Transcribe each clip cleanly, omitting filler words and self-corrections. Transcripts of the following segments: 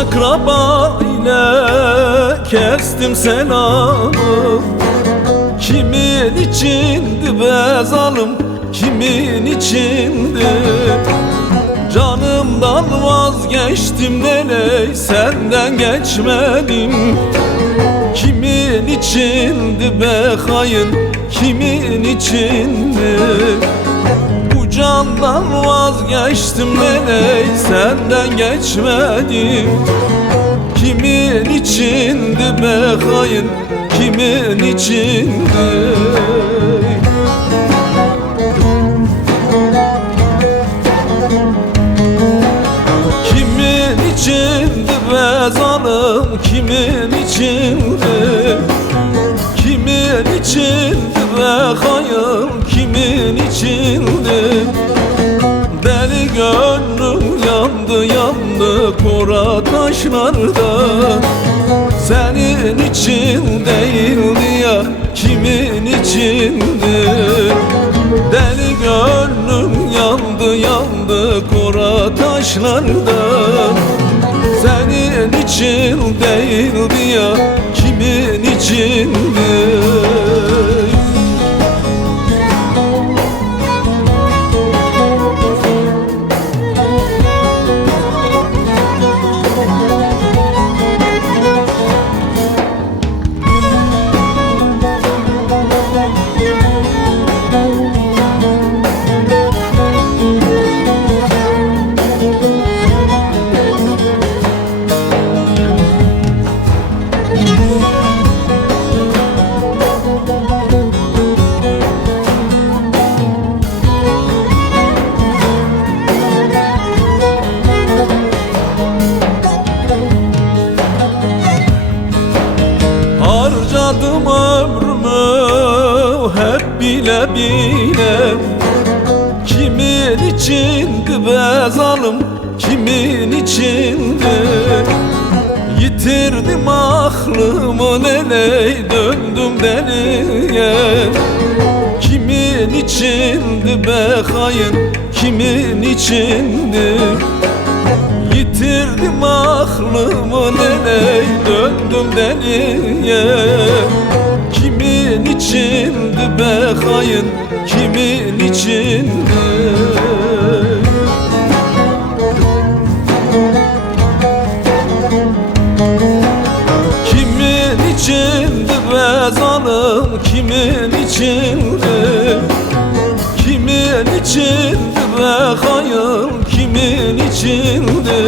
akraba ile kestim selamı. Kimin içindi be zalim, kimin içindi? Canımdan vazgeçtim neley, senden geçmedim. Kimin içindi be hain, kimin içindi? Bu candan vazgeçtim neley, senden geçmedim. Kimin içindi be hain, kimin içindi? Kimin içindi be zalim, kimin içindi? Kimin içindi be hain, kimin içindi? Deli gönlüm yandı yandı kora taşlarda. Senin için değildi ya, kimin içindi? Deli gönlüm yandı yandı kora taşlarda. Senin için değildi ya, kimin içindi? Harcadım ömrümü hep bile bile. Kimin içindi be zalim, kimin içindi? Yitirdim aklımı neley, döndüm deliye. Kimin içindi be hain, kimin içindi? Yitirdim aklımı neley, döndüm deliye. Kimin içindi be hain, kimin içindi? Kimin içindi be zalim, kimin içindi? Kimin içindi be hain, kimin içindi?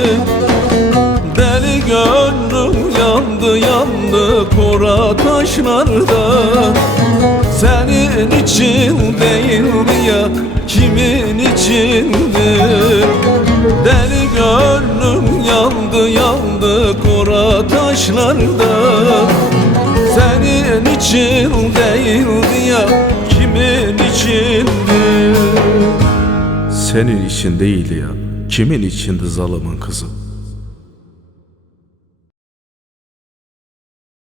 Deli gönlüm yandı yandı kora taşlarda. Senin için değildi ya, kimin içindi? Deli gönlüm yandı yandı kora taşlarda. Senin için değildi ya, kimin içindi? Senin için değil ya, kimin içindi zalımın kızı?